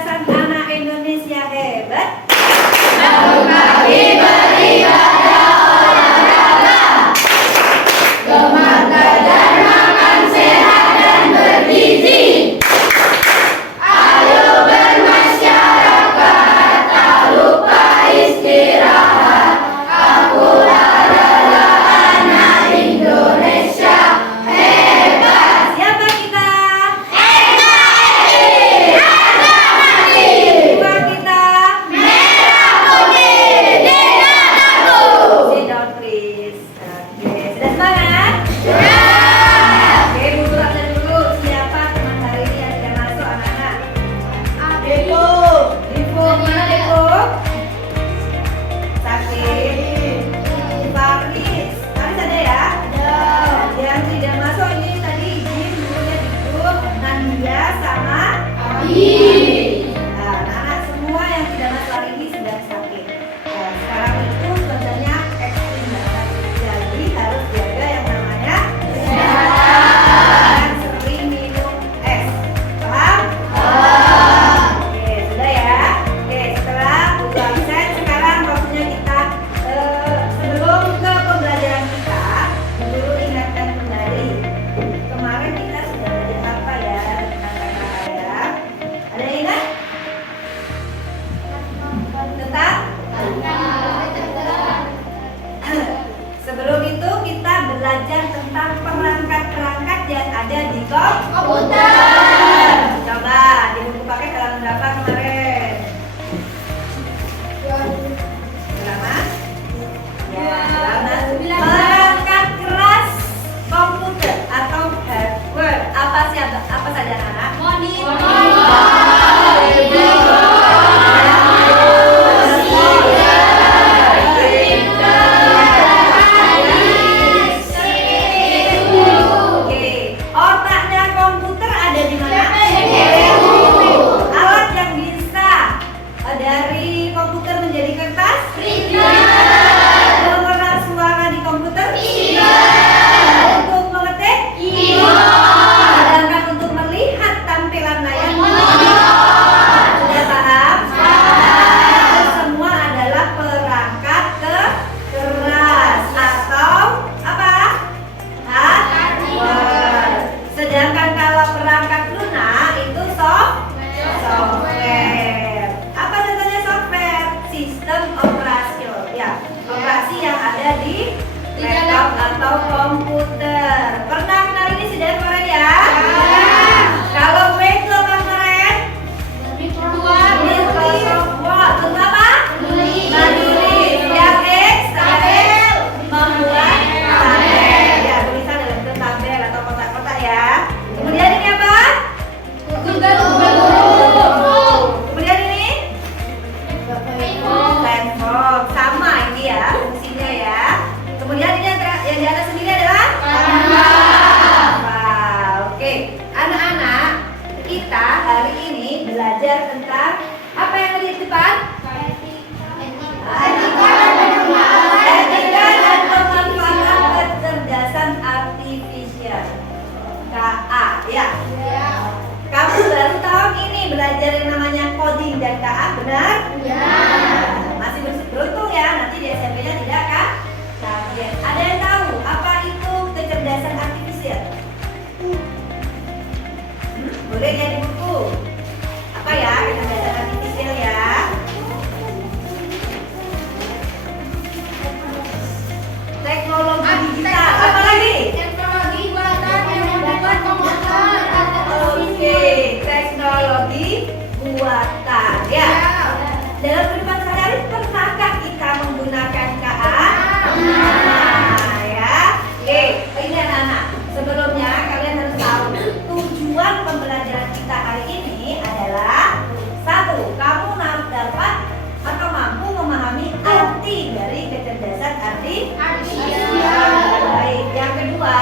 kecerdasan anak Indonesia hebat? Kami beribadah olahraga, gemar belajar, makan sehat dan bergizi. Ayo bermasyarakat, tak lupa istirahat. Aku adalah anak Indonesia hebat. Siapa kita? NKRI, harga mati. Jiwa kita? Merah putih, tidak takut. Sit down please. Oke, sudah semangat? Ya. Oke, dulu absen dulu. Siapa teman hari ini yang tidak masuk anak-anak? Depo. Depo, mana Depo? Sakit. Faris. Faris ada ya? Ada. Yang tidak masuk ini tadi izin dulunya di grup Nadia sama Abi. Nah, anak-anak semua yang tidak masuk hari ini sedang sakit. Nah, sekarang itu sebenarnya ekstrim banget. Jadi harus jaga yang namanya dan sering minum es. Paham? Oke, sudah ya. Oke, setelah buku absen sekarang waktunya kita sebelum ke pembelajaran kita dulu ingatkan kembali kemarin kita sudah belajar apa ya tentang kata ya. Ada yang ingat? Tentang? Sebelum itu kita belajar tentang perangkat-perangkat yang ada di Komputer. Coba di buku paket halaman berapa kemarin? Berapa? Ya, halaman 9. Perangkat keras komputer atau hardware apa sih? Apa saja anak? Oke, otaknya komputer ada di mana? Alat yang bisa dari komputer menjadi kertas? Pengeras suara di komputer? Untuk mengetik? Sedangkan untuk melihat tampilan layar? Sudah paham? Itu semua adalah perangkat keras atau apa? Hardware. Sedangkan kalau perangkat lunak itu software. Apa contohnya software? Sistem operasi ya, operasi yang ada di laptop atau komputer. Pernah kenal ini sudah kemarin ya? Kalau W itu apa kemarin? Microsoft Word. Untuk apa? Menulis. Yang X tabel. Membuat tabel. Ya, tulisan dalam bentuk tabel atau kotak-kotak ya. Kemudian ini apa? Kemudian ini? Handphone. Sama ini ya fungsinya ya. Kemudian ini yang di atas sendiri adalah? Wow, oke. Anak-anak, kita hari ini belajar tentang apa yang ada di depan? Etika dan pemanfaatan kecerdasan artifisial. KA ya. Kamu baru tahun ini belajar yang namanya coding dan KA, benar? Masih beruntung ya, nanti di SMP-nya tidak kan? Kaget. Ada yang tahu apa itu kecerdasan artifisial? Boleh lihat di buku. Apa ya kecerdasan artifisial ya? Teknologi digital. Apa lagi? Oke, teknologi buatan ya. Dalam kehidupan sehari-hari pernahkah kita menggunakan KA? Nah, ya. Oke, ini anak-anak. Sebelumnya kalian harus tahu tujuan pembelajaran kita hari ini adalah satu, kamu dapat atau mampu memahami arti dari kecerdasan artifisial. Baik. Yang kedua,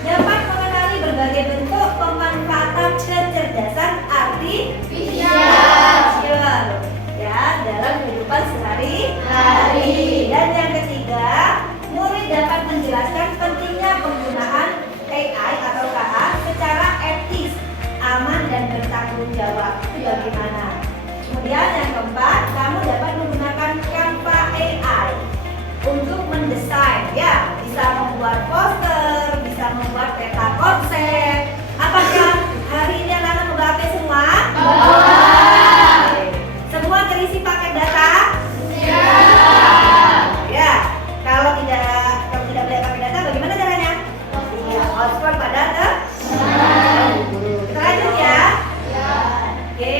dapat mengenali berbagai bentuk pemanfaatan kecerdasan artifisial ya dalam kehidupan sehari-hari. Dan yang ketiga, murid dapat menjelaskan pentingnya penggunaan AI atau KA secara etis, aman dan bertanggung jawab. Itu bagaimana? Kemudian yang keempat, kamu dapat menggunakan Canva AI untuk mendesain, ya, bisa membuat poster, bisa membuat peta konsep. Apakah hari ini anak-anak membuat semua? Oke. Semua terisi paket data? Ya. Kalau tidak boleh pakai data, bagaimana caranya? Ya, hotspot pada guru. Kita lanjut ya. Oke,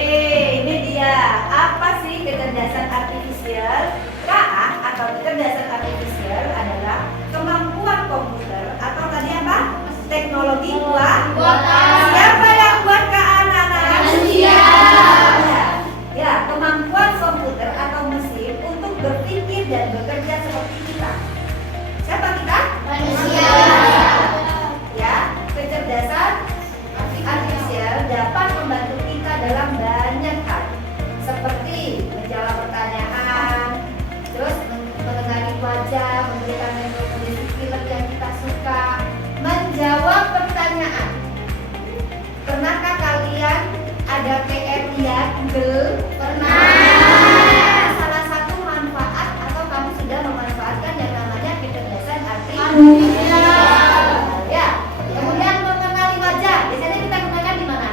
ini dia. Apa sih kecerdasan artifisial? KA atau kecerdasan artifisial adalah kemampuan komputer atau tadi apa? Teknologi buatan. Siapa yang buat KA, anak-anak? Manusia. Ya, kemampuan komputer atau mesin untuk berpikir dan bekerja seperti kita. Siapa kita? Manusia. Ya, kecerdasan artifisial dapat membantu kita dalam banyak hal, seperti menjawab pertanyaan, terus mengenali wajah, memberikan rekomendasi film yang kita suka, menjawab pertanyaan. Pernahkah kalian ada PR lihat Google? Pernah. Salah satu manfaat atau kamu sudah memanfaatkan yang namanya kecerdasan artifisial. Ya. Kemudian mengenali wajah. Biasanya kita gunakan di mana?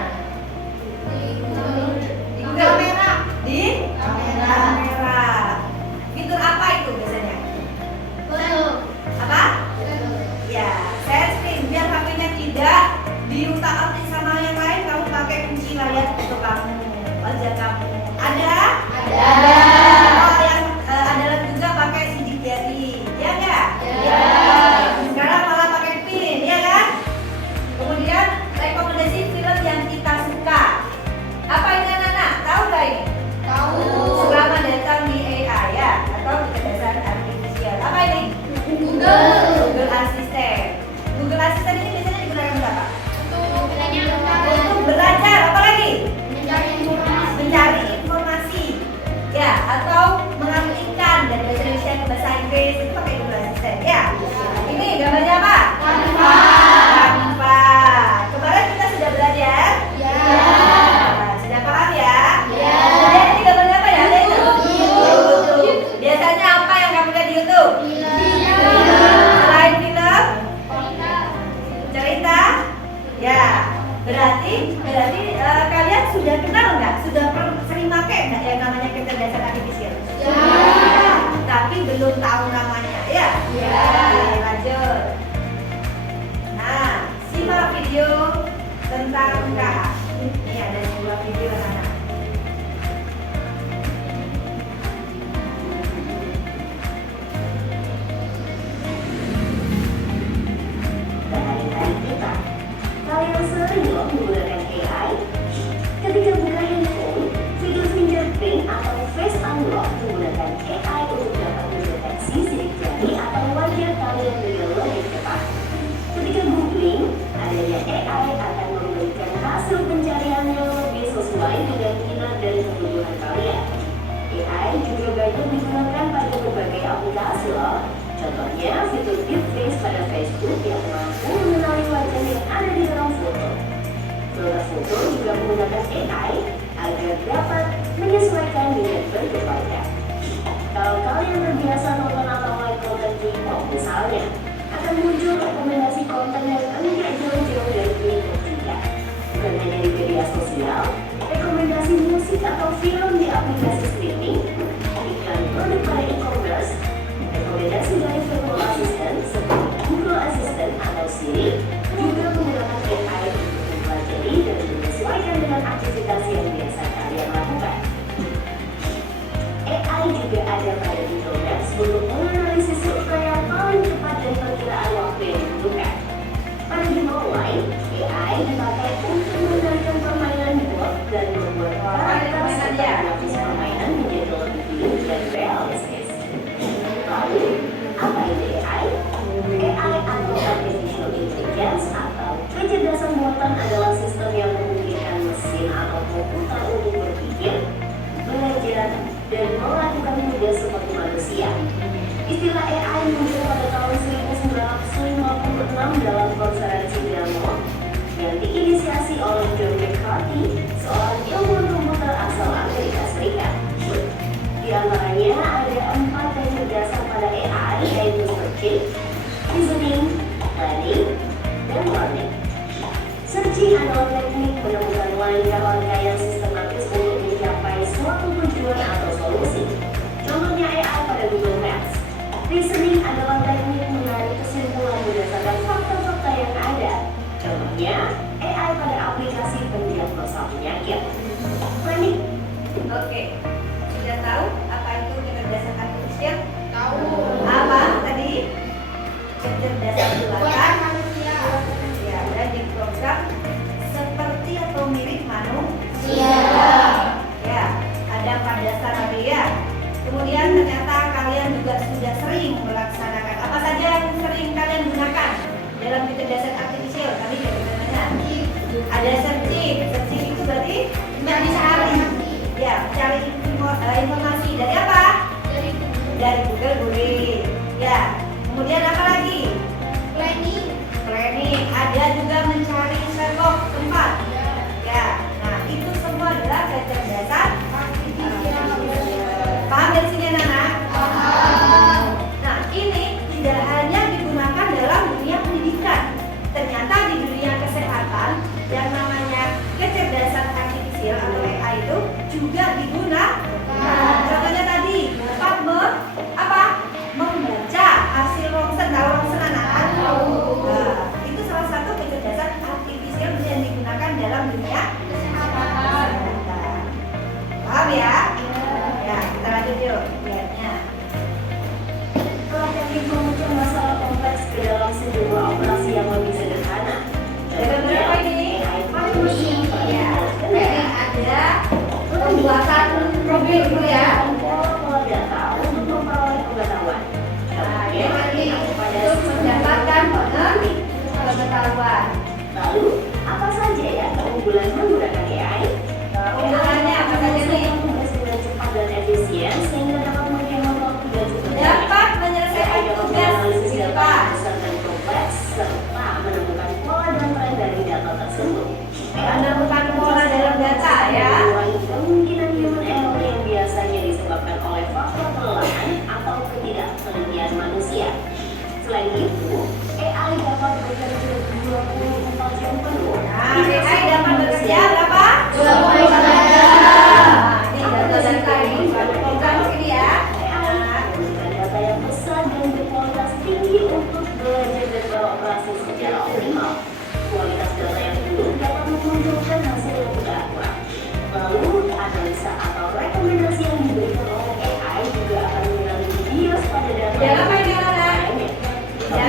Di kamera. Di kamera. Fitur apa itu biasanya? Apa? Ya, share screen biar HP-nya tidak diutak-atik sama yang lain. Kamu pakai kunci layar foto kamu, wajah kamu. Ada? Oh, yang ada juga pakai sidik jari, ya nggak? Sekarang malah pakai pin, ya kan? Kemudian rekomendasi film yang kita suka. Apa ini anak-anak? Tahu nggak ini? Selamat datang di AI ya, atau kecerdasan artifisial. Apa ini? Google Assistant. Google Assistant ini biasanya digunakan untuk apa? Untuk belajar, apa lagi? Mencari informasi, ya, atau mengalihkan dari bahasa Indonesia ke bahasa Inggris itu pakai Google Assistant, ya. Ini gambarnya apa? Canva. Kemarin kita sudah belajar. Nah, sudah paham ya? Kemudian ini gambarnya apa ya? Ada itu? YouTube. Biasanya apa yang kamu lihat di YouTube? Selain film, cerita, ya. Berarti kalian sudah kenal nggak? Sudah sering pakai nggak yang namanya kecerdasan artifisial? Tapi belum tahu namanya, ya? Oke, lanjut. Nah, simak video tentang KA. Ini ada sebuah video anak. Hari-hari kita, kalian sering loh menggunakan AI. Ketika buka handphone, fitur fingerprint atau face unlock menggunakan AI untuk dapat mendeteksi sidik jari atau wajah kalian dengan lebih cepat. Ketika googling, adanya AI akan memberikan hasil pencarian yang lebih sesuai dengan minat dan kebutuhan kalian. AI juga banyak digunakan pada berbagai aplikasi loh. Contohnya fitur deepface pada Facebook yang mampu mengenali wajah yang ada di dalam foto. Filter foto juga menggunakan AI agar dapat menyesuaikan dengan bentuk wajah. Kalau kalian terbiasa nonton atau like konten K-pop misalnya, akan muncul rekomendasi konten yang enggak jauh-jauh dari K-pop juga. Bukan hanya di media sosial, rekomendasi musik atau film di aplikasi streaming, iklan produk pada e-commerce, rekomendasi dari virtual assistant seperti Google Assistant atau Siri juga menggunakan AI untuk mempelajari dan menyesuaikan dengan aktivitas yang biasa kalian lakukan. AI juga ada pada Google Maps untuk menganalisis rute yang paling cepat dan perkiraan waktu yang dibutuhkan. dalam teknik menemukan langkah-langkah yang sistematis untuk mencapai suatu tujuan atau solusi. Contohnya AI pada Google Maps. Reasoning adalah teknik menarik kesimpulan berdasarkan fakta-fakta yang ada. Contohnya, AI pada aplikasi pendiagnosa penyakit. Planning. Oke, sudah tahu apa itu kecerdasan artifisial? Tahu. Apa tadi? Kecerdasan buatan Manusia. ya, dan diprogram seperti atau mirip manusia. Ya, ada pada Sarabia. Ya. Kemudian ternyata kalian juga sudah sering melaksanakan apa saja yang sering kalian gunakan dalam kecerdasan artifisial. Tadi bagaimana? Ada searching. Searching itu berarti mencari. Ya, cari informasi dari apa? Dari Google boleh. Ya. Kemudian apa lagi? Planning. Ada juga mencari Sherlock tempat. Ya. Nah, itu semua adalah kecerdasan artifisial. Paham dari sini anak-anak? Nah, ini tidak hanya digunakan dalam dunia pendidikan. Ternyata di dunia kesehatan yang namanya kecerdasan artifisial atau AI itu juga digunakan. Contohnya tadi dapat membaca hasil ronsen. Tahu ronsen anak-anak? Nah, itu salah satu kecerdasan artifisial yang digunakan dalam dunia kesehatan. Paham ya? Ya, kita lanjut yuk lihatnya. Setelah teknik memecah masalah kompleks ke dalam sejumlah operasi yang lebih sederhana. Ada beberapa ini. AI pada mesin Ya, ada pembuatan mobil dulu ya. pola data untuk memperoleh pengetahuan. Nah, yang tadi untuk mendapatkan pengetahuan. Lalu, apa saja ya keunggulan menggunakan AI? Keunggulannya apa saja nih? Tugas dengan cepat dan efisien sehingga dapat menghemat waktu dan juga tenaga. Dapat menyelesaikan AI dapat tugas menganalisis dengan data cepat. yang besar dan kompleks serta menemukan pola dan tren dari data tersebut. Menemukan pola dalam data ya. Mengurangi kemungkinan human error yang biasanya disebabkan oleh faktor kelelahan atau ketidaktelitian manusia. Selain itu, AI dapat bekerja 24 jam penuh. Nah, AI dapat bekerja berapa? 24 jam. Nah, ini data ini suatu program ini ya. AI menggunakan data yang besar dan berkualitas tinggi untuk belajar dan beroperasi secara optimal. Kualitas data yang buruk dapat memunculkan hasil yang tidak akurat. Lalu, analisa atau rekomendasi yang diberikan oleh AI juga akan mengalami bias pada data. Ya, apa ini anak-anak? Ya,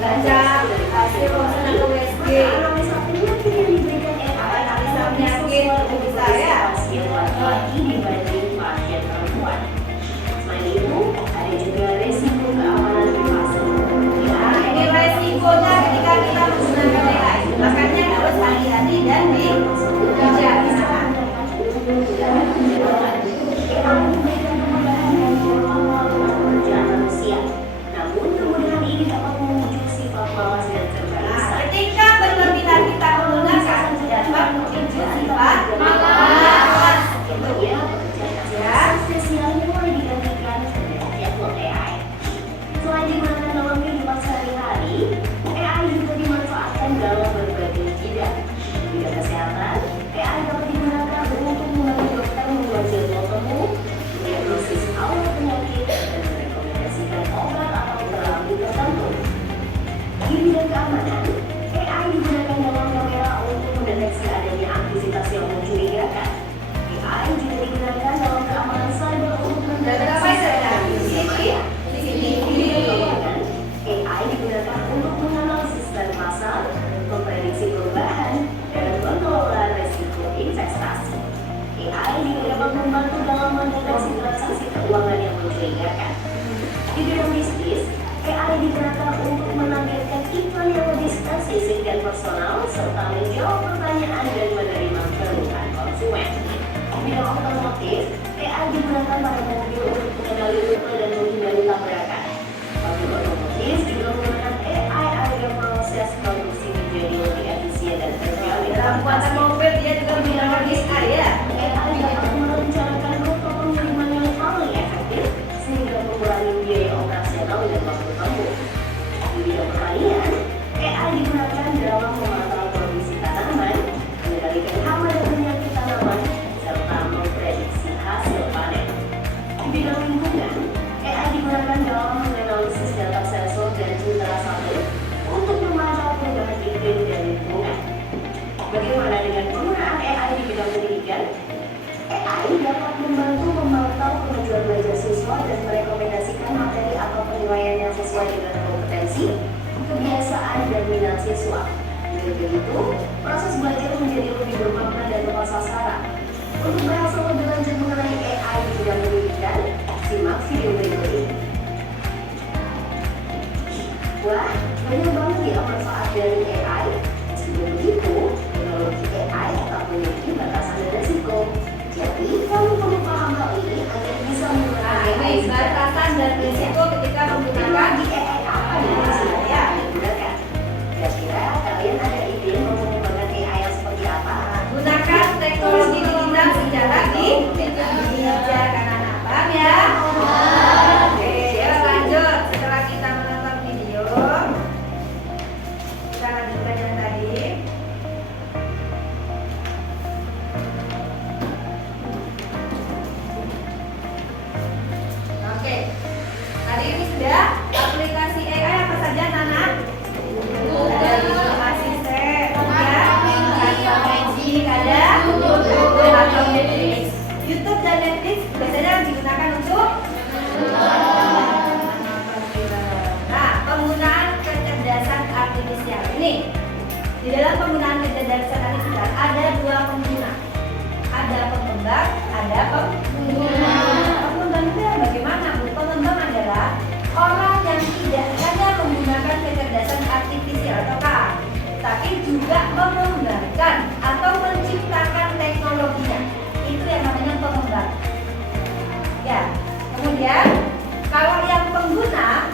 Baca hasil ronsen atau USG. analisa penyakit yang diberikan AI Analisa penyakit itu bisa ya. pasien laki-laki dibanding pasien perempuan. Selain itu, ada juga resiko keamanan privasi. Nah, ini resikonya ketika kita menggunakan AI. Makanya harus hati-hati dan bijaksana. Namun kemudahan ini dapat memicu sifat malas dan Nah, terbatas. ketika berlebihan kita menggunakan dapat memicu sifat malas. Gitu. Ya, pekerjaan spesial mulai digantikan dengan chatbot AI. Selain digunakan dalam kehidupan sehari-hari, AI juga dimanfaatkan dalam berbagai bidang. Di bidang kesehatan, AI dapat digunakan untuk membantu dokter membuat jadwal temu, mendiagnosis awal penyakit, dan merekomendasikan obat atau terapi tertentu. Di bidang keamanan, AI digunakan dalam kamera untuk mendeteksi adanya aktivitas yang mencurigakan. AI juga digunakan dalam keamanan cyber untuk mendeteksi AI digunakan untuk menganalisis tren pasar, memprediksi perubahan, dan mengelola risiko investasi. AI juga dapat membantu dalam mendeteksi transaksi keuangan yang mencurigakan. Di bidang bisnis, AI digunakan untuk menargetkan iklan yang lebih spesifik dan personal, serta menjawab pertanyaan dan menerima keluhan konsumen. Di bidang otomotif, AI digunakan pada mobil untuk mengenali rute dan menghindari tabrakan. Mobil otomotif juga menggunakan AI agar proses produksi menjadi lebih efisien dan terjamin. Dalam buatan mobil dia juga menggunakan AI ya. AI dapat merencanakan rute pengiriman yang paling efektif sehingga mengurangi biaya operasional dan waktu tempuh. Di bidang pertanian, AI digunakan sesuai dengan kompetensi, kebiasaan, dan minat siswa. Dengan begitu, proses belajar menjadi lebih bermakna dan tepat sasaran. Untuk bahas lebih lanjut mengenai AI di bidang pendidikan, simak video berikut ini. Wah, banyak banget ya manfaat dari AI. Sebelum begitu, teknologi AI tak memiliki batasan dan resiko. Jadi, kamu perlu paham hal ini agar bisa menggunakan AI. Batasan dan risiko ketika menggunakan Teknologi AI apa yang sebenarnya digunakan? Kira-kira kalian ada ide mau menggunakan AI yang seperti apa? gunakan teknologi digital secara bijak anak-anak. Paham ya? Oke, yuk lanjut. Setelah kita menonton video, kita lanjutkan yang tadi. Oke, tadi ini sudah aplikasi AI apa saja, Nana? Ada Google Assistant, ya, ada Magic, ada YouTube atau Netflix. YouTube dan Netflix biasanya digunakan untuk nah, penggunaan kecerdasan artifisial ini. Di dalam penggunaan kecerdasan artifisial ada dua pengguna. Ada pengembang, ada pengguna. Pengembang itu yang bagaimana, Bu? Pengembang adalah orang yang tidak hanya menggunakan kecerdasan artifisial atau AI, tapi juga mengembangkan atau menciptakan teknologinya. Itu yang namanya pengembang. Ya. Kemudian kalau yang pengguna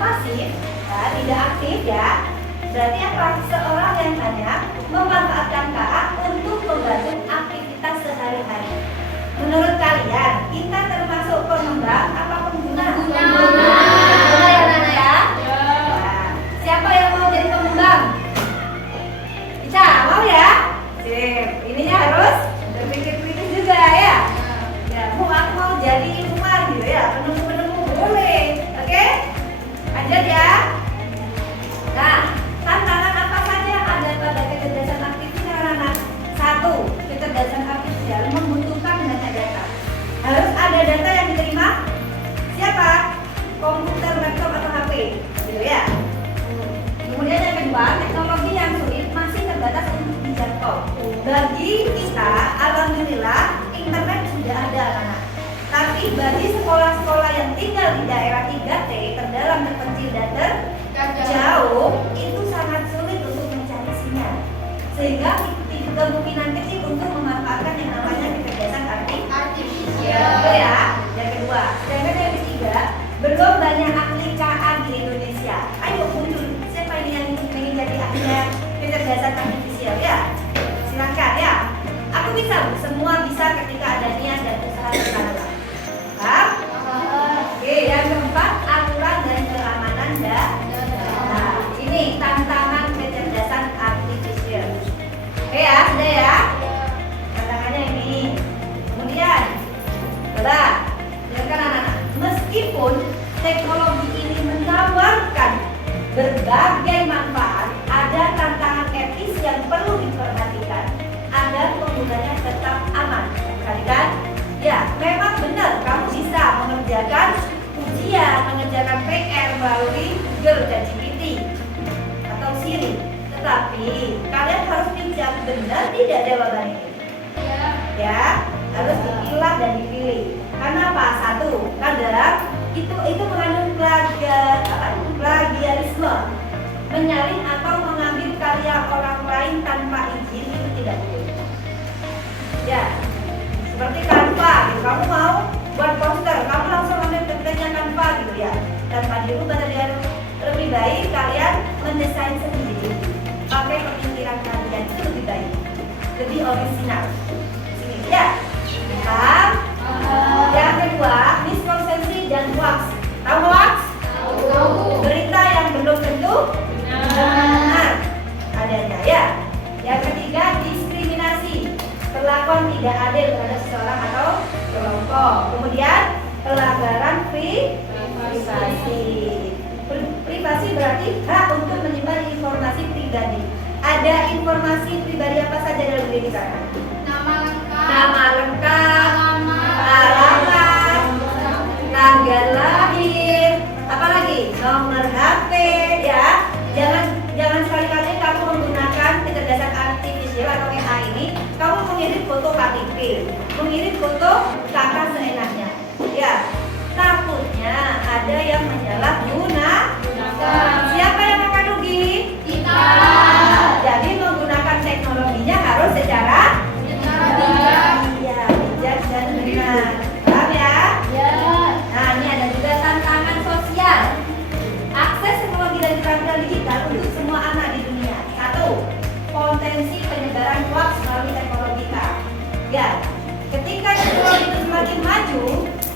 pasif, ya, tidak aktif ya, berarti apa? Seorang yang hanya memanfaatkan KA untuk membantu aktivitas sehari-hari. Menurut kalian, kita termasuk pengembang apa pengguna? Pengguna ya, Nana ya? Nah, siapa yang mau jadi pengembang? Bisa, mau ya? Sip, ininya harus berpikir-pikir juga ya. Ya, aku mau jadi ilmuwan gitu ya, penemu-penemu boleh, oke? Lanjut ya. Nah, tantangan apa saja yang ada pada kecerdasan artifisial, anak-anak? Satu, kecerdasan artifisial membutuhkan banyak data. Harus ada data yang diterima siapa? Komputer, laptop atau HP, gitu ya. Kemudian yang kedua, teknologi yang sulit masih terbatas untuk dijangkau. Bagi kita, alhamdulillah, internet sudah ada, anak-anak. Tapi bagi sekolah-sekolah yang tinggal di daerah 3T, terdalam, terpencil, dan terjauh, itu sangat sulit untuk mencari sinyal. Sehingga itu kemungkinan kecil untuk memanfaatkan yang namanya kecerdasan artifisial. Itu ya, yang kedua. Sedangkan yang ketiga, belum banyak ahli KA di Indonesia. Ayo muncul, siapa ini yang ingin jadi ahlinya kecerdasan artifisial ya? Silakan ya. Aku bisa, Bu. Semua bisa ketika ada niat dan usaha bersama. Paham? Oke, yang keempat, aturan dan keamanan data. Nah, ini tantangan kecerdasan artifisial. Oke ya, sudah ya? Tantangannya ini. Kemudian, coba dengarkan anak-anak. Meskipun teknologi ini menawarkan berbagai manfaat, ada tantangan etis yang perlu diperhatikan agar penggunanya tetap aman. Kali kan? Ya, memang benar kamu bisa mengerjakan ujian, mengerjakan PR melalui Google dan GPT atau Siri. Tetapi kalian harus bijak, benar tidak jawaban ini? Ya, harus dipilah dan dipilih. Karena apa? Satu, kadang itu mengandung plagiarisme, menyalin atau mengambil karya orang lain tanpa izin, itu tidak boleh. Ya, seperti Canva, gitu. Kamu mau buat poster, kamu langsung ambil template-nya Canva gitu ya, tanpa dirubah. Lebih baik kalian mendesain sendiri, pakai pemikiran kalian, itu lebih baik, lebih orisinal. Sini ya. Paham? Yang kedua, miskonsepsi dan hoax. Tahu hoax? Tahu. Berita yang belum tentu benar adanya ya. Yang ketiga, diskriminasi, perlakuan tidak adil terhadap seseorang atau kelompok. Kemudian pelanggaran privasi. Privasi berarti hak untuk menyebar informasi pribadi. Ada informasi pribadi apa saja dalam diri kita? Nama lengkap, alamat, tanggal lahir, apalagi nomor HP ya. Jangan sekali-kali kamu menggunakan kecerdasan artifisial atau AI ini kamu mengirim foto KTP, mengirim foto kakak seenaknya. Ya, takutnya ada yang menyalahgunakan. Siapa yang akan rugi? Kita. Jadi menggunakan teknologinya harus secara Bijak. iya, bijak dan benar. Paham ya? Ya. Nah, ini ada juga tantangan sosial. Akses teknologi dan keterampilan digital untuk semua anak di dunia. 1. Potensi penyebaran hoax melalui teknologi Kak. Ya, ketika teknologi itu semakin maju,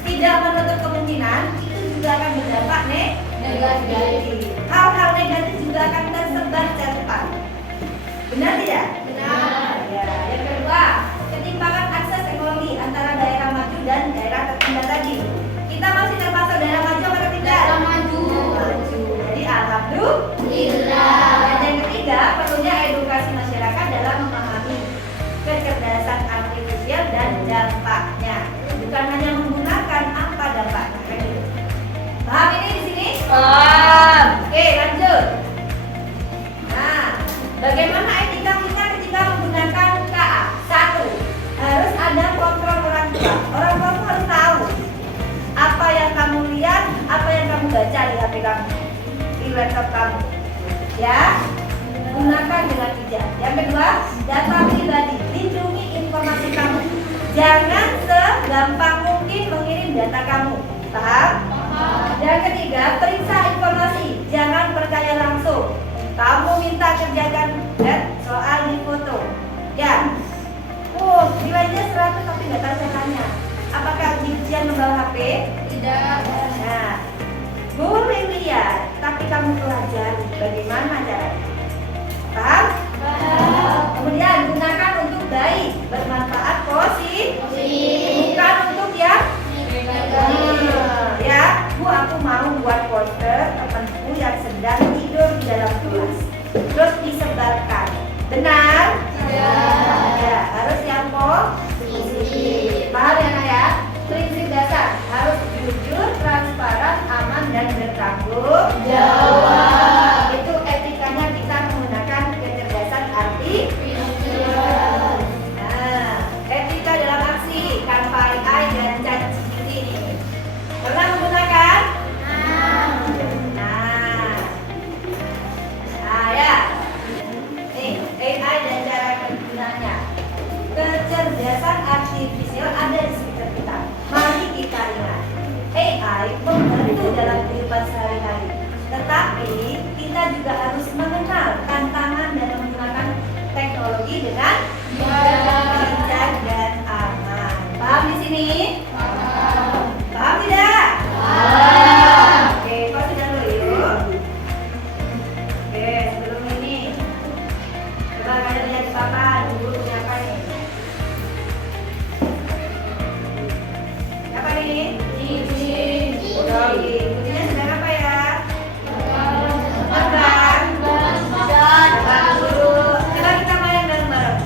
tidak menutup kemungkinan itu juga akan berdampak negatif. Hal-hal negatif juga akan tersebar secara cepat. Benar tidak? Benar. Ya, yang kedua, ketimpangan akses teknologi antara daerah maju dan daerah tertinggal tadi. Kita masih termasuk daerah maju atau tidak? Daerah maju. Maju. Jadi alhamdulillah. Dan yang ketiga, perlunya edukasi masyarakat dalam memahami kecerdasan artifisial dan dampaknya. Bukan hanya menggunakan, apa dampaknya. Kan gitu. Paham ini di sini? Paham. Oke, lanjut. Nah, bagaimana etika kita ketika menggunakan KA? 1. Harus ada kontrol orang tua. Orang tua tuh harus tahu apa yang kamu lihat, apa yang kamu baca di HP kamu, di laptop kamu. Ya, gunakan dengan bijak. Yang kedua, data pribadi. Lindungi informasi kamu. Jangan segampang mungkin mengirim data kamu. Paham? Dan ketiga, periksa informasi. Jangan percaya langsung. Kamu minta kerjakan soal di foto. Ya. Oh, nilainya 100 tapi nggak tahu caranya. Apakah ujian membawa HP? Tidak. Nah, boleh lihat, tapi kamu pelajari bagaimana caranya. Paham? Paham. Kemudian gunakan untuk baik, bermanfaat positif, bukan untuk yang ya, Bu, aku mau buat poster temanku yang sedang tidur di dalam kelas, terus disebarkan. Benar? Ya, harus yang positif. Paham ya, Nak ya? Prinsip dasar harus jujur, transparan, aman dan bertanggung jawab. Itu etikanya kita menggunakan kecerdasan artifisial. Nah, etika dalam aksi tanpa AI dan ChatGPT ini. Pernah menggunakan? Nah ya. Nih, AI dan cara penggunaannya. Kecerdasan artifisial ada di sekitar kita. Mari kita ingat, AI membantu dalam kehidupan sehari-hari. Tetapi kita juga harus mengenal tantangan dalam menggunakan teknologi dengan bijak dan aman. Paham di sini? Paham tidak? Oke, kau sudah dulu yuk. Oke, sebelum ini coba kalian lihat papa dulu punya apa nih? Apa nih? Kuncinya sedang apa ya? Terbang. Terbang dulu. Coba kita main bareng-bareng.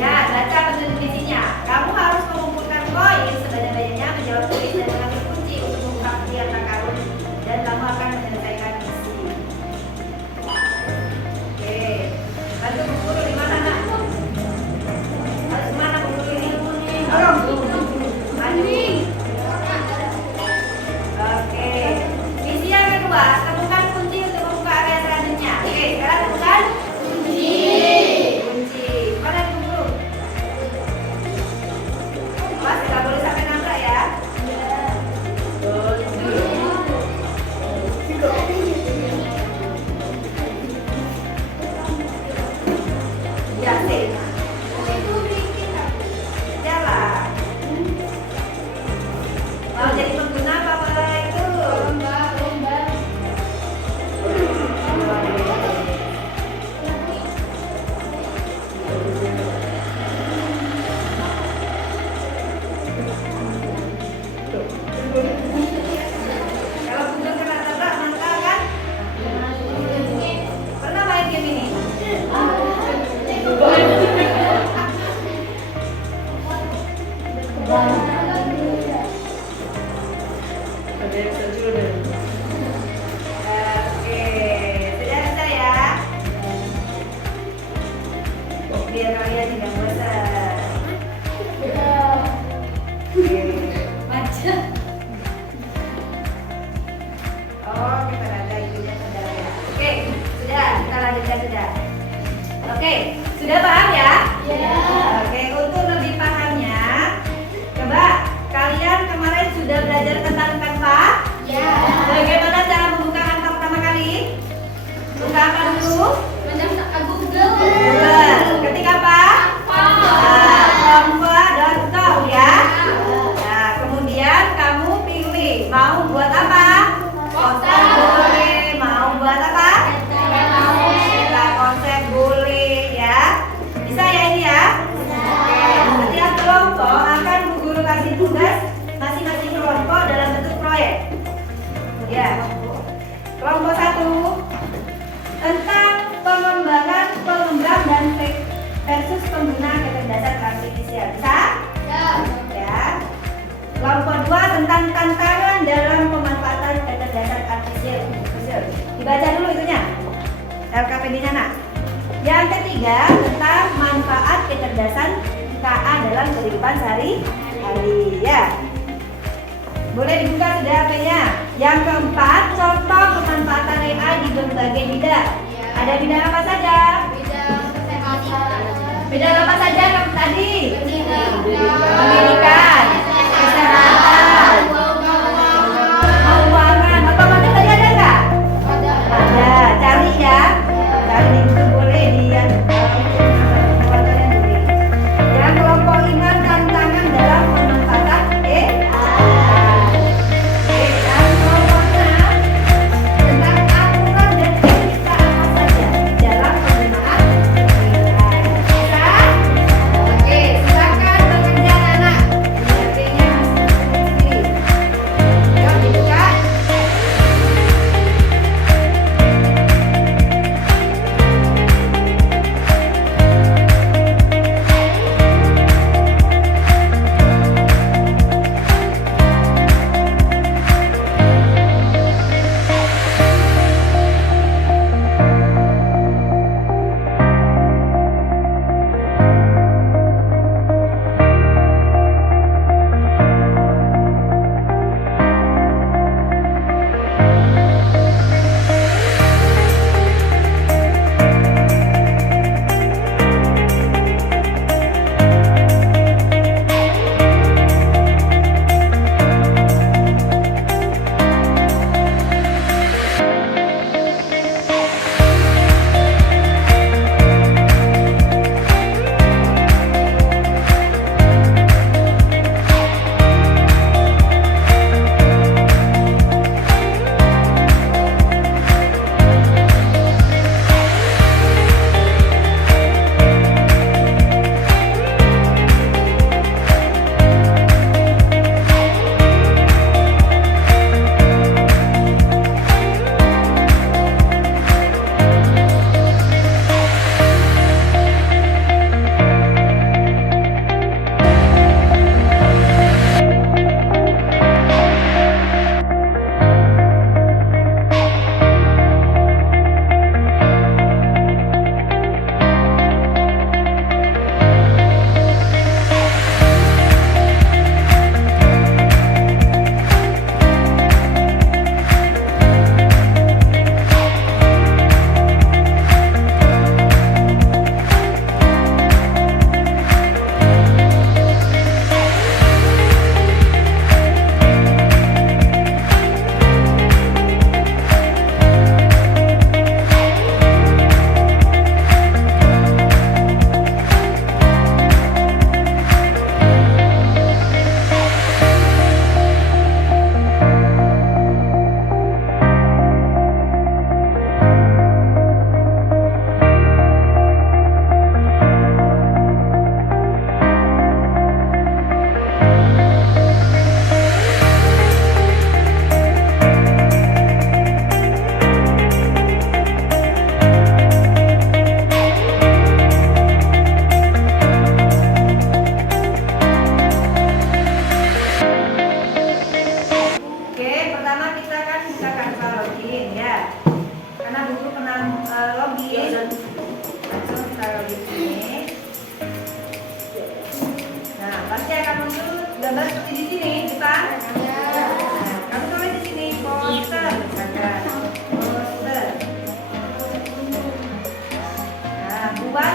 Ya, baca petunjuk isinya. Kamu harus mengumpulkan koin sebanyak-banyaknya, menjawab kuis dan mengambil kunci untuk membuka setiap karun dan kamu akan menyelesaikan misi. Oke, sudah paham ya? Ya. Oke, untuk lebih pahamnya, coba kalian kemarin sudah belajar tentang Canva? Ya. Bagaimana cara membuka Canva pertama kali? Buka apa dulu? Mendaftar Google. Google. Ketik apa? Canva.com ya. Nah, kemudian kamu pilih mau buat apa? Poster boleh, mau buat apa? Kita konsep boleh ya. Bisa ya ini ya? Oke, setiap kelompok akan Bu Guru kasih tugas masing-masing kelompok dalam bentuk proyek. Ya. Kelompok 1 tentang pengembangan pengembang dan versus pengguna kecerdasan artifisial. Bisa? Ya. Kelompok 2 tentang tantangan dalam pemanfaatan kecerdasan artifisial. Dibaca dulu itunya. LKPD-nya nak. Yang ketiga tentang manfaat kecerdasan KA dalam kehidupan sehari-hari ya. Boleh dibuka sudah HP-nya. Yang keempat, contoh pemanfaatan AI di berbagai bidang. Ada bidang apa saja? Bidang apa saja kamu tadi? Pendidikan, kesehatan, keuangan. Otomotif tadi ada nggak? Ada. Cari ya. Cari di buku boleh di yang boleh. Yang kelompok 5 tantangan dalam pemanfaatan AI. Yang kelompok 6 tentang aturan dan etika apa saja dalam penggunaan AI. Bisa? Oke, silakan bekerja anak. HP-nya sendiri. Yuk dibuka. gambar seperti di sini, depan. Nah, kamu tulis di sini poster, misalkan poster. Nah, buat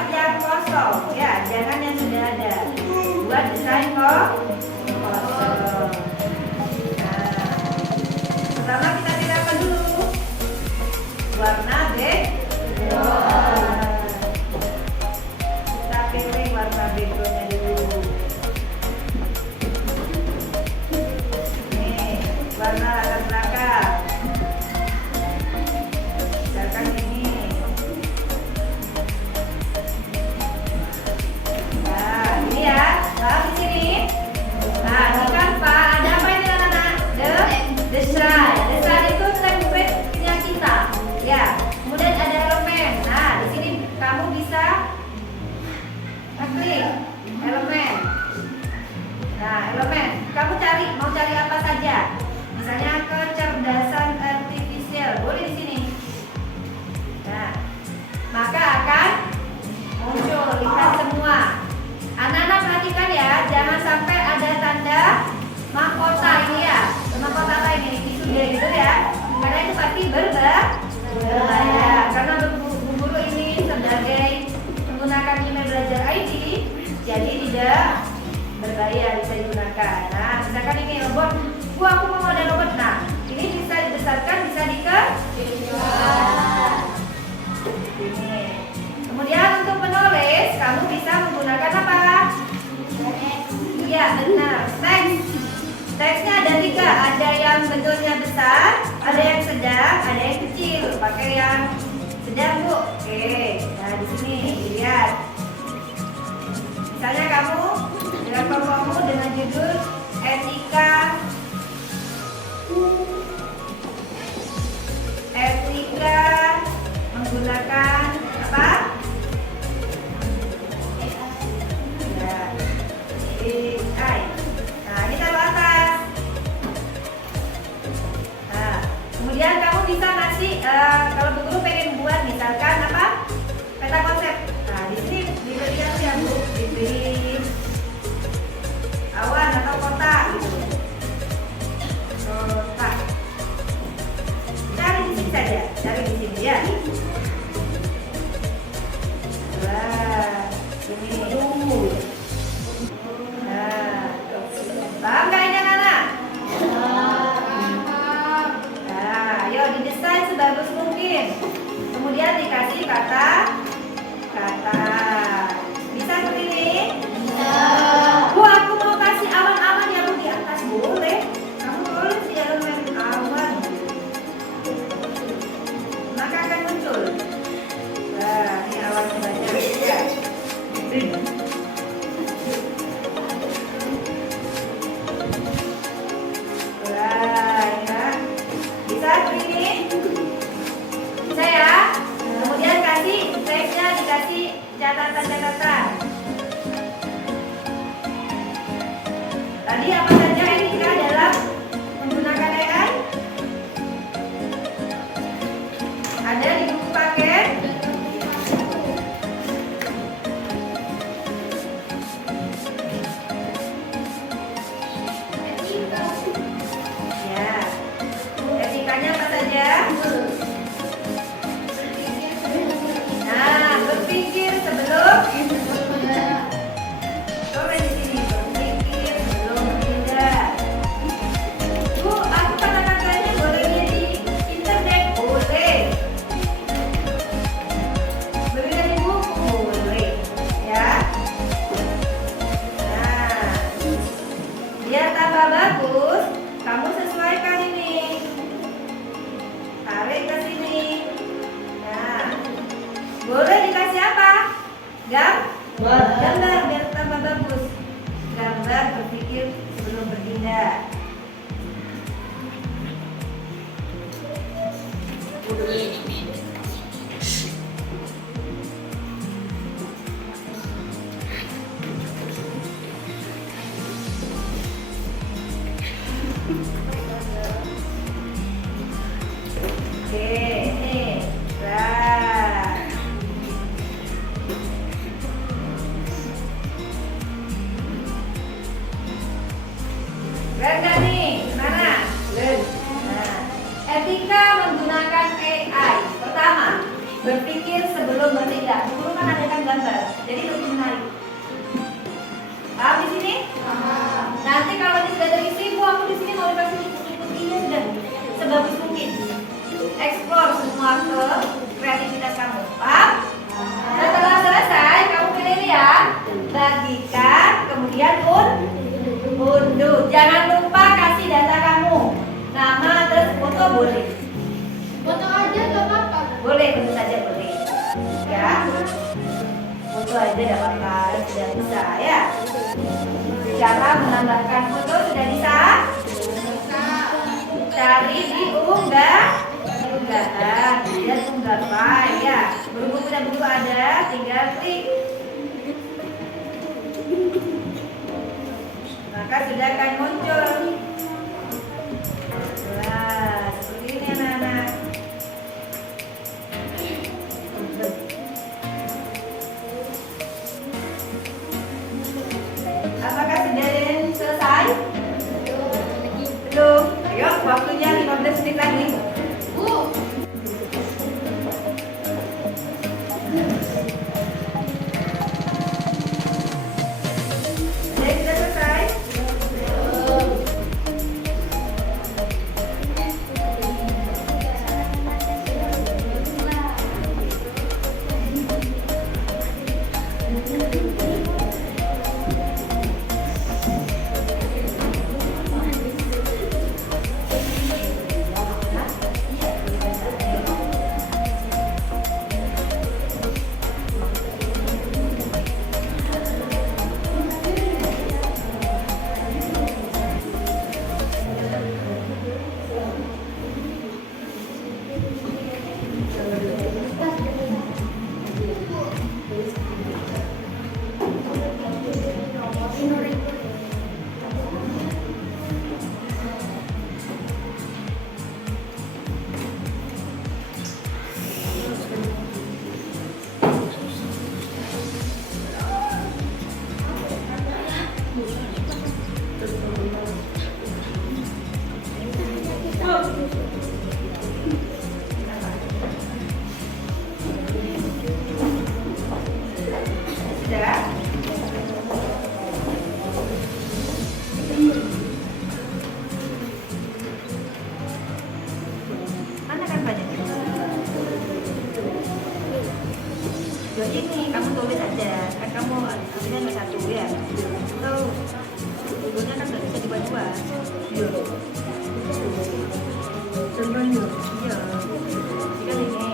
pakai yang sedang, Bu. Oke, nah di sini dilihat. Misalnya kamu dengan kelompokmu dengan judul etika menggunakan apa? Ya, AI. Nah, ini taruh atas. Nah, kemudian kamu bisa ngasih kalau Bu Guru pengen buat misalkan apa? Peta konsep. Nah, di sini diberikan ya Bu, diberi awan atau kota gitu. Kota. Cari di sini saja, cari di sini ya. Wah, ini. Nah, paham nggak ini anak-anak? Nah, ayo didesain sebagus mungkin. Kemudian dikasih kata. Bisa seperti ini? Bisa. Bu, aku mau kasih awan-awan yang di atas, boleh. Kamu tulis di elemen awan, maka akan muncul. Wah, ini awannya banyak ya. Wah, ya. Bisa seperti ini? Bisa ya? Kemudian kasih teksnya, dikasih catatan-catatan. Tadi apa saja ini kita dalam menggunakan AI? Ada di buku paket. Ya. Etikanya apa saja? Nah, berpikir sebelum. Coba di sini, berpikir sebelum bertindak. Bu, aku kata-katanya boleh lihat di internet? Boleh. Boleh lihat di buku? Boleh. Ya. Nah, biar tambah bagus, kamu sesuaikan ini. Tarik ke sini. Nah, boleh dikasih apa? Gambar biar tambah bagus. Gambar berpikir sebelum bertindak. Oke, ini. Nah. Keren gak nih? Gimana? Keren. Nah, etika menggunakan AI. Pertama, berpikir sebelum bertindak. Guru kan adakan gambar, jadi lebih menarik. Paham di sini? Nanti kalau sudah terisi, Bu, aku di sini mau dikasih ikut-ikutnya sudah sebagus mungkin. Explore semua ke kreativitas kamu. Paham? Setelah selesai, kamu pilih ini ya. Bagikan, kemudian unduh. Jangan lupa kasih data kamu. Nama terus foto boleh. Foto aja gak apa-apa. Boleh, tentu saja boleh. Ya. Foto aja tidak apa-apa, sudah bisa ya. Cara menambahkan foto sudah bisa. Cari di unggahan, kemudian unggah file ya. Buku dan buku ada, tinggal klik. Maka sudah akan muncul. Wah, seperti ini anak-anak. Apakah sudah selesai? Belum. Ayo, waktunya 15 menit lagi. Bu, Sudah selesai? ini kamu tulis aja. Kan kamu hasilnya cuma satu ya. Atau ibunya kan nggak bisa dua-dua. Iya. Contohnya. Iya. Jika ini.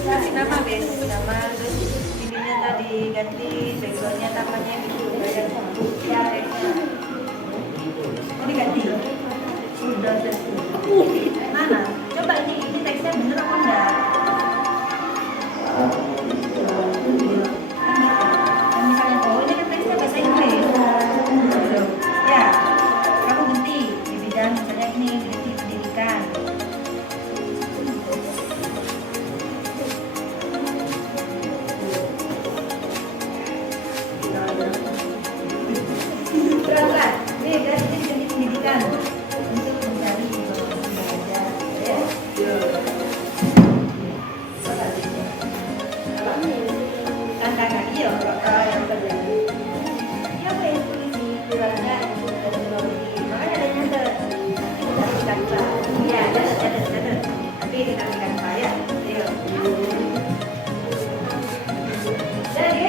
Kasih nama Bes, nama terus ininya tadi ganti backgroundnya namanya gitu banyak ya teksnya. Mau diganti? Udah deh. Mana? Coba ini teksnya bener apa enggak? Misalnya ini kan teksnya bahasa Inggris. Ya, kamu ganti di bidang misalnya ini ganti pendidikan. Berangkat, nih ganti pendidikan untuk mencari belajar, ya. Kan kakak iya, kakak yang terjadi. Iya, apa yang tulis di suratnya itu dari Robby. Makanya ada nyatet. Kita berikan Pak. Iya, catat. Tapi kita berikan Pak ya. Ayo. Jadi.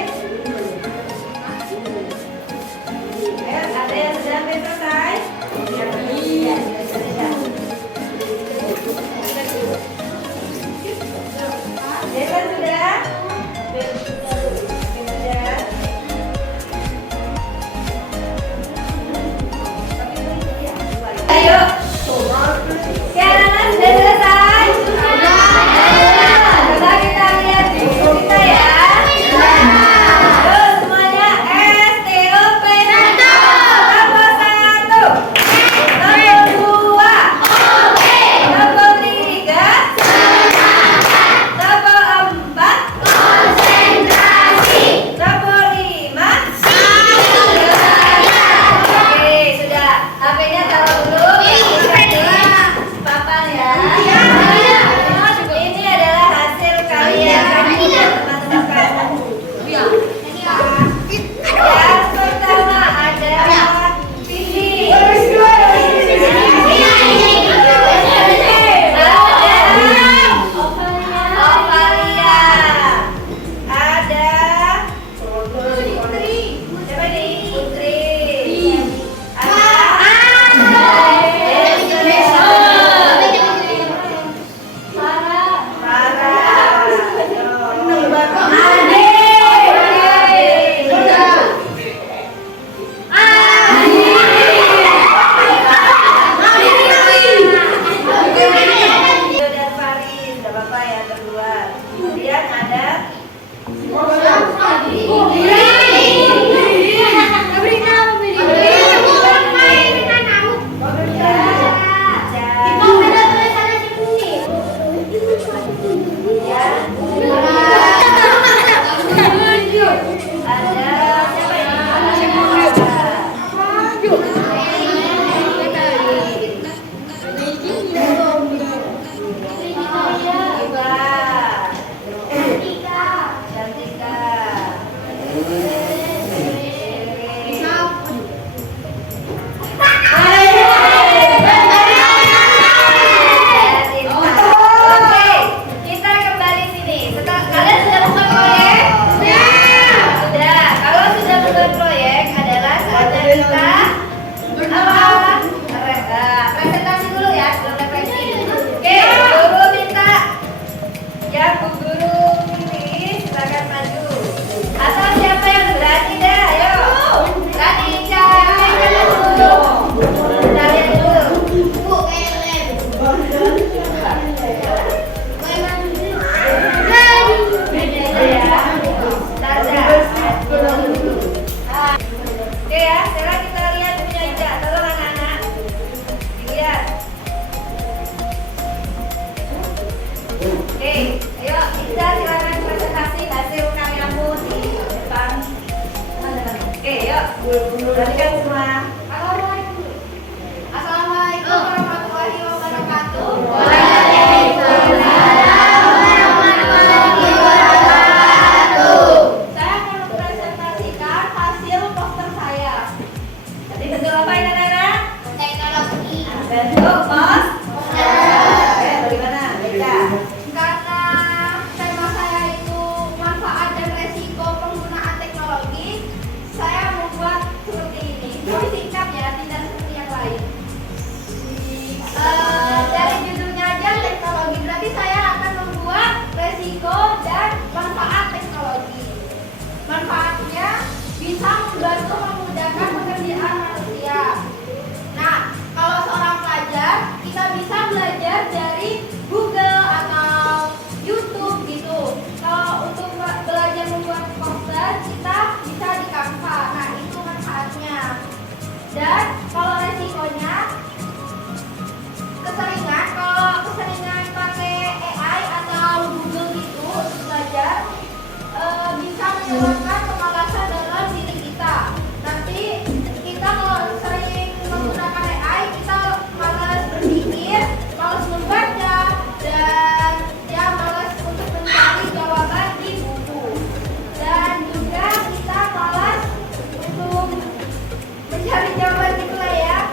Ada yang sudah selesai? Iya, sudah. Jalan sudah? Sudah. Ayo. Sekarang sudah selesai? Sudah. Kita lihat buku kita ya. Terus semuanya STOP. Nomor 1, nomor 2, nomor 3, nomor 4, konsentrasi, nomor 5. Oke, sudah. HP-nya taruh dulu. Papan ya. Ini adalah hasil kalian teman-teman kamu. Yang pertama adalah fisik. Ovalia. Ada siapa nih? Putri. Kemudian ada presentasi dulu ya sebelum refleksi. Oke, guru minta ya Bu Guru ini silakan maju. Atau siapa yang berani Perhatikan semua. Assalamualaikum warahmatullahi wabarakatuh. Saya akan mempresentasikan hasil poster saya. Jadi bentuk apa ini anak-anak? Teknologi. Bentuk poster. Oke, bagaimana? Baca. Karena tema saya itu manfaat dan resiko penggunaan teknologi, saya membuat seperti ini. Lebih singkat ya, tidak seperti yang lain. Dari judulnya aja teknologi, berarti saya akan membuat resiko dan manfaat teknologi. Manfaatnya bisa membantu memudahkan pekerjaan manusia. Nah, kalau seorang pelajar, kita bisa belajar dari Google atau YouTube gitu. Kalau untuk belajar membuat poster, kita bisa di Canva. Nah, itu manfaatnya. Dan kalau resikonya, kalau keseringan pakai AI atau Google gitu untuk belajar, bisa menyebabkan kemalasan dalam diri kita. Nanti kita kalau sering menggunakan AI, kita malas berpikir, malas membaca, dan ya malas untuk mencari jawaban di buku. Dan juga kita malas untuk mencari jawaban gitu lah ya.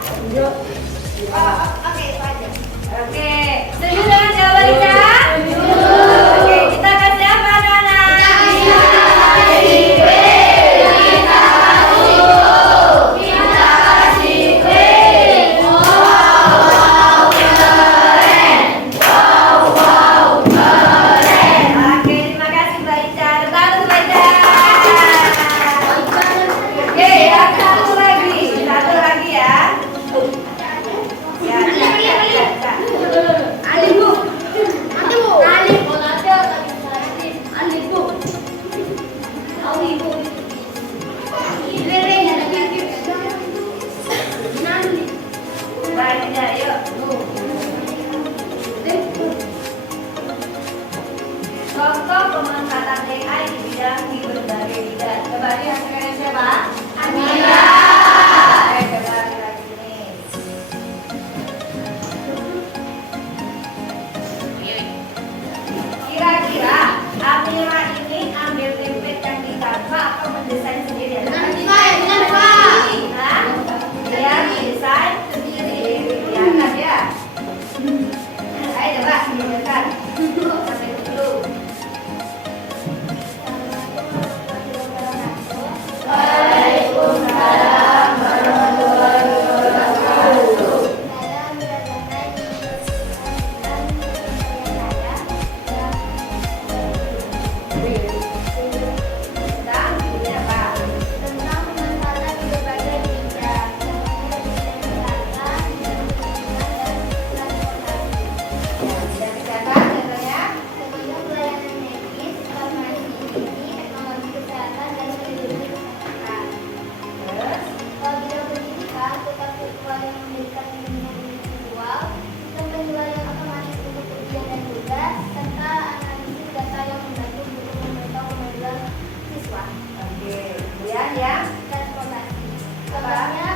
Oke, itu aja. Oke, setuju dengan jawaban Lisa? Oke, kita kasih apa anak-anak? Oke, terima kasih Mbak Ica. Tepuk tangan Mbak Ica. Oke, yang satu lagi ya. Ya, Mbak Ica, yuk. Contoh pemanfaatan AI di bidang di berbagai bidang. Coba lihat hasilnya siapa? Amira. Oke, coba lihat ini. Kira-kira Amira ini ambil template yang di Canva atau mendesain sendiri? Hah? Dia mendesain sendiri. Lihat ya. Ayo coba tunjukkan. Sampai dulu. Waalaikumsalam warahmatullahi wabarakatuh. Tentang ini apa? Tentang pemanfaatan di berbagai bidang, contohnya di bidang kesehatan, di bidang pendidikan, dan transportasi. Bidang kesehatan contohnya? Contohnya pelayanan medis, farmasi, teknologi kesehatan, dan teknologi kesehatan. Terus? Kalau bidang pendidikan, pusat virtual yang memberikan bimbingan individual, sistem penilaian otomatis untuk ujian dan tugas, serta analisis data yang membantu guru memantau kemajuan siswa. Oke, kemudian ya. Transportasi. Contohnya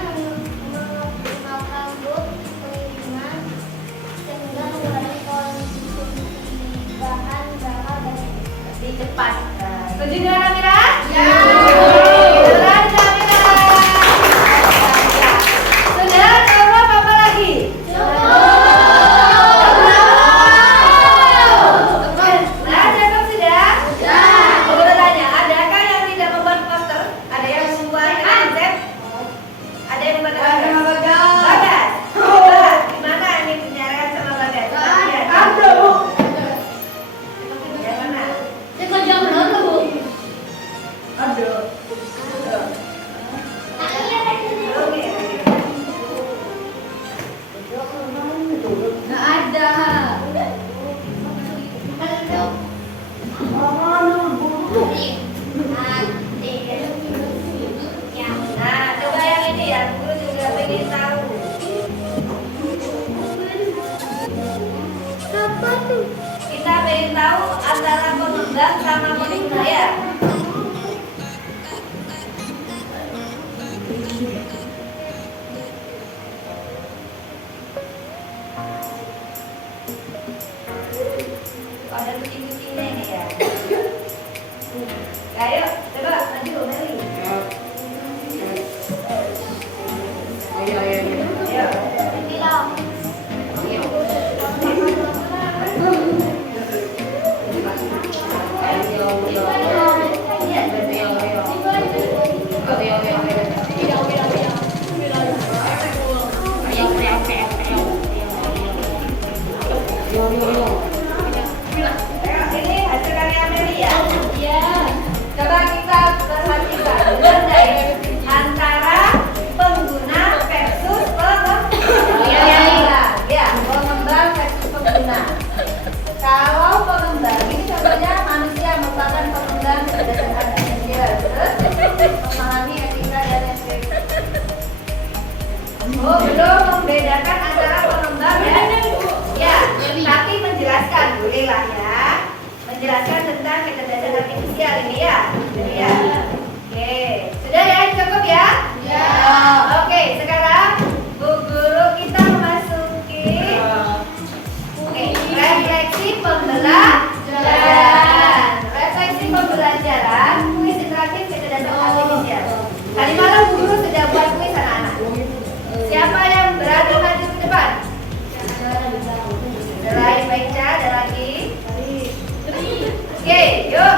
mengoptimalkan bus pengiriman sehingga mengurangi konsumsi bahan bakar dan Lebih cepat. Setuju dengan Amira? Ya. Selamat Amira. Sudah jawab apa lagi? Nah, cakep sudah? Aku bertanya, adakah yang tidak membuat poster? Ada yang membuat konsep? Ada yang membuat konsep? Bagas. Coba, gimana ini penjarakan sama Bagas? Lihat. Yang mana? Aduh. Oke. Nggak ada. Nah, coba yang ini ya, guru juga pengen tahu. Kita pengen tahu antara pengembang sama pengguna ya. Ayo, coba maju Meli. Ayo. Bilang. Ini hasil karya Meli ya. Iya. Coba kita perhatikan, benar nggak ya? Antara pengguna versus pengembang. Ya, pengembang versus pengguna. Kalau pengembang ini contohnya manusia merupakan pengembang berdasarkan behavior, terus memahami etika dan etika. Oh, belum membedakan antara pengembang dan ya, tapi menjelaskan bolehlah ya. Menjelaskan tentang kecerdasan artifisial ini ya. Ya. Oke, sudah ya, cukup ya? Ya. Oke, sekarang Bu Guru kita memasuki refleksi pembelajaran. Refleksi pembelajaran kuis interaktif kecerdasan artifisial. Tadi malam Bu Guru sudah buat kuis anak-anak. Siapa yang berani maju ke depan? Ada lagi Baiknya, ada lagi. Oke, yuk.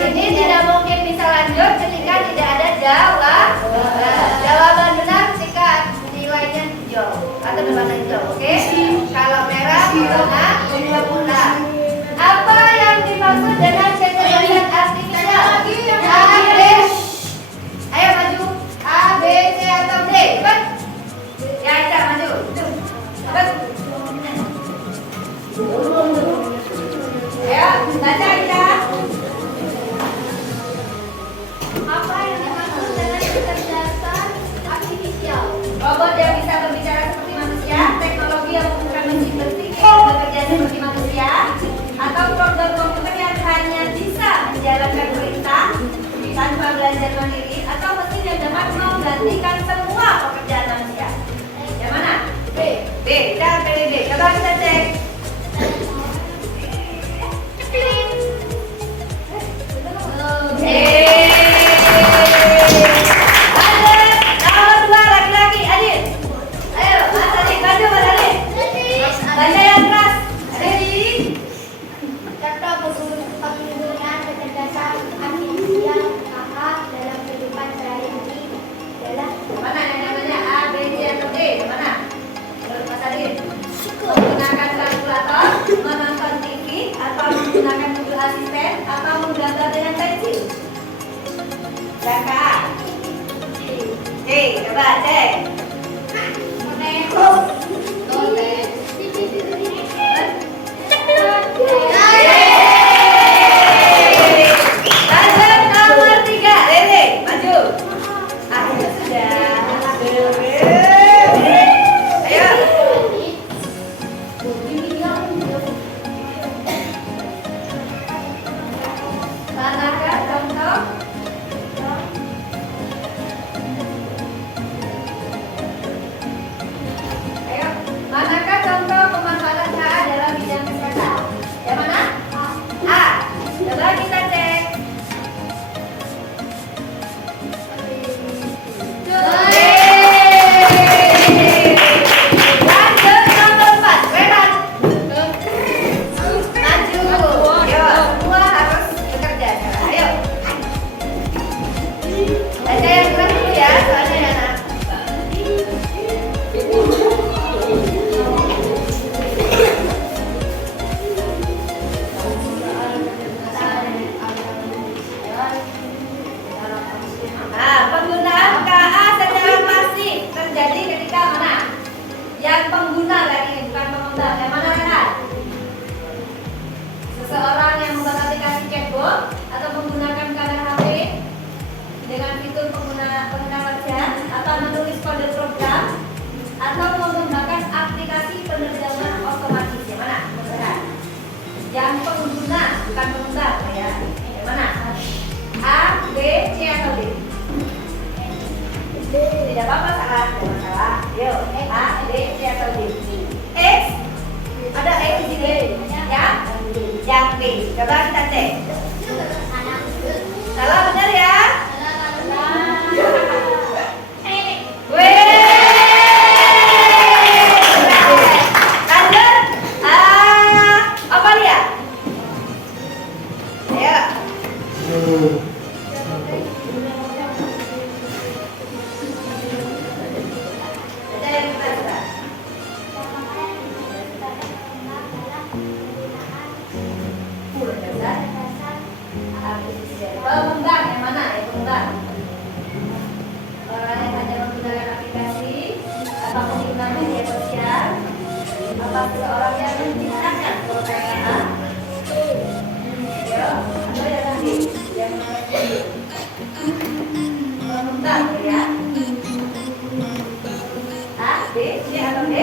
Ini tidak mungkin bisa lanjut ketika tidak ada jawaban. Jawaban benar ketika nilainya hijau atau berwarna hijau, oke? Kalau merah berwarna kuning. Apa yang dimaksud dengan kecerdasan artifisial? A, B. Ayo maju. A, B, C atau D? Cepat. Ya, Aisyah maju. Cepat. Ayo, baca Aisyah. Apa yang dimaksud dengan kecerdasan artifisial? Robot yang bisa berbicara seperti manusia, teknologi yang membutuhkan mesin berpikir dan bekerja seperti manusia, atau program komputer yang hanya bisa menjalankan perintah tanpa belajar mandiri, atau mesin yang dapat menggantikan semua pekerjaan manusia. Yang mana? B. B. Kita pilih B. Coba kita cek. Lanjut, nomor 2 laki-laki Adit. Ayo, Mas Adit, maju Mas Adit. Baca yang keras. Ready? Contoh penggunaan kecerdasan artifisial kakak dalam kehidupan sehari-hari adalah Mana yang namanya A, B, C atau D? Mana? Menurut Mas Adit. Menggunakan kalkulator, menonton TV, atau menggunakan Google Asisten, atau menggambar dengan pensil. Jaka. C, coba cek. Lanjut nomor 3, Rere, maju. Ayo sudah. Ayo. Manakah contoh? Ayo, manakah contoh pemanfaatan HA dalam bidang kesehatan? Yang mana? A. Coba kita cek. Lanjut nomor 4, Rehan. Maju. Yo, semua harus bekerja sekarang. Ayo. Baca yang keras dulu ya, soalnya ya nak. Nah, penggunaan KA secara masif terjadi ketika mana? Yang pengguna lagi ini, bukan pengembang. Yang mana Rehan? Seseorang yang membuat aplikasi chatbot atau menggunakan kamera HP dengan fitur pengenal wajah, atau menulis kode program, atau mengembangkan aplikasi penerjemahan otomatis. Yang mana? Rehan? Yang pengguna, bukan pengembang ya. Yang mana? A, B, C atau D? Tidak apa-apa, salah, tidak masalah. Yuk, A, B, C atau D? X, ada X di sini. Ya, B. Coba kita cek. Salah benar ya? Weh. Lanjut. Apa dia? Ayo. Baca yang kita coba. Pengembang yang mana? Yang pengembang. Orang yang hanya menggunakan aplikasi atau penggunaan media sosial atau seseorang yang menciptakan perusahaan. Ya, atau yang tadi yang pengembang ya. A, B, C atau D?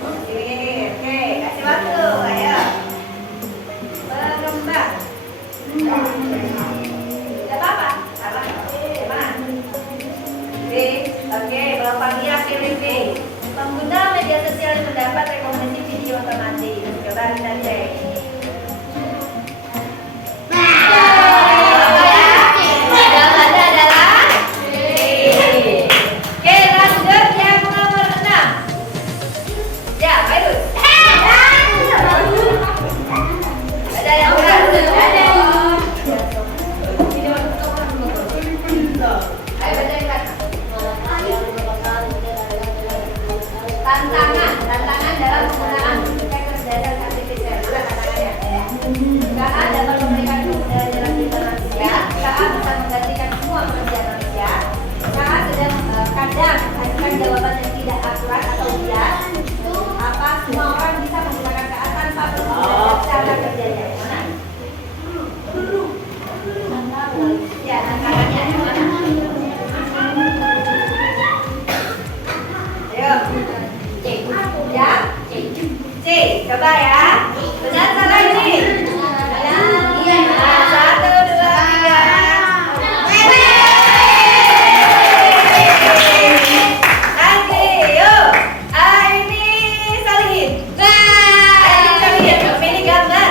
Oke, kasih waktu, ayo. Pengembang. Tidak apa-apa. Apa? Mana? B. Oke, Bapak pilih B. Pengguna media sosial yang mendapat rekomendasi video otomatis. Coba kita cek. Jawabannya adalah C. Oke, lanjut yang nomor 6. Ya, Virus. Ada yang benar. Ayo bacakan. Tantangan dalam penggunaan hacker dasar artificial. Bukan tantangannya. Saat dapat memberikan kemudahan dalam interaksi, saat bisa menggantikan semua pekerjaan manusia, saat sedang kadang menghasilkan jawaban yang tidak akurat atau bias, apa semua orang bisa menggunakan saat tanpa perlu cara kerjanya. Mana? Ya, tantangannya yang mana? Ayo. C. Ya. C. Coba ya. Benar salah ini. Iya. 1, 2, 3. Nanti, yuk. Ini Salihin. Ini Salihin. Pilih gambar.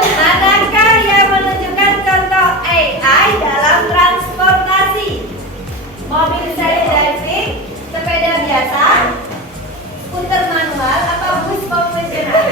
Manakah yang menunjukkan contoh AI dalam transportasi? Mobil self-driving, sepeda biasa, skuter manual, atau bus konvensional?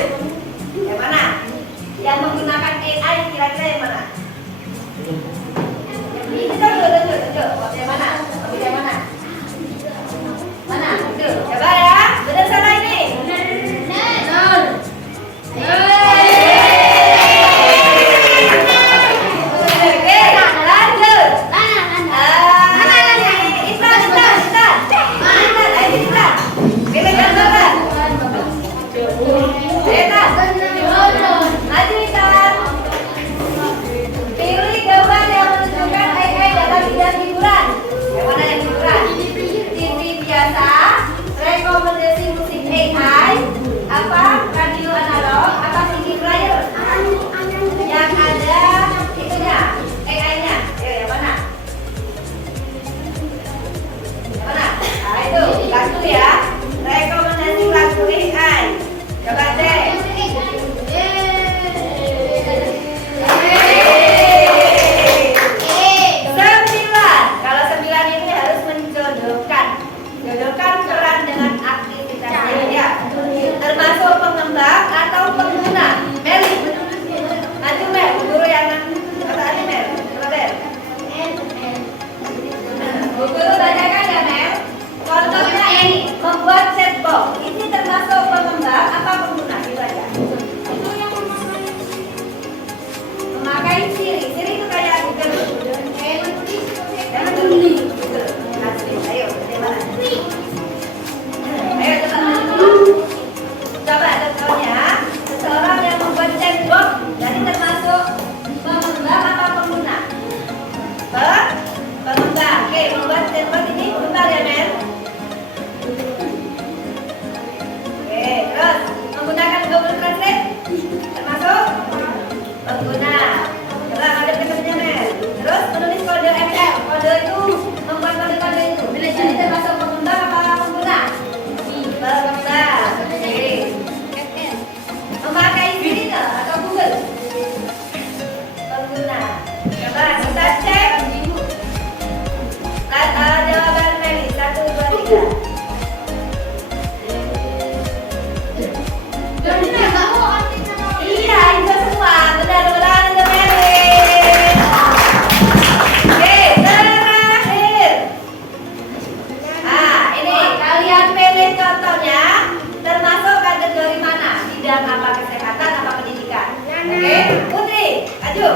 bidang apa, kesehatan apa pendidikan? Oke, Putri, maju.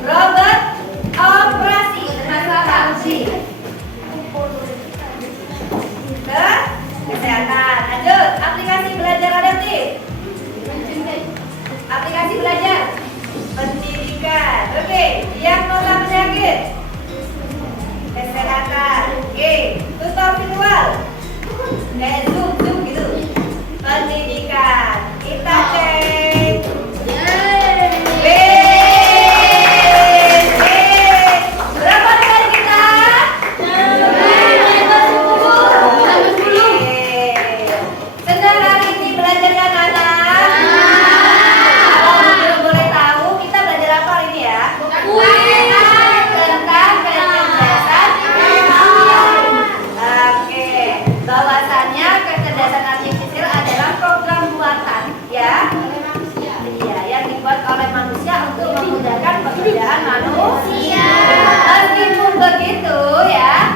Robot operasi transaksi ke kesehatan. Lanjut, aplikasi belajar adaptif. Aplikasi belajar pendidikan. Oke, diagnosa penyakit kesehatan. Oke, tutor virtual kayak Zoom gitu. Pendidikan. Kita cek. B. Berapa nilai kita? Senang hari ini belajarnya anak-anak? Kalau boleh tahu kita belajar apa hari ini ya? Tentang kecerdasan. Oke, bahwasannya kecerdasan artifisial adalah program buatan ya. Iya, yang dibuat oleh manusia untuk memudahkan pekerjaan manusia. Meskipun begitu ya,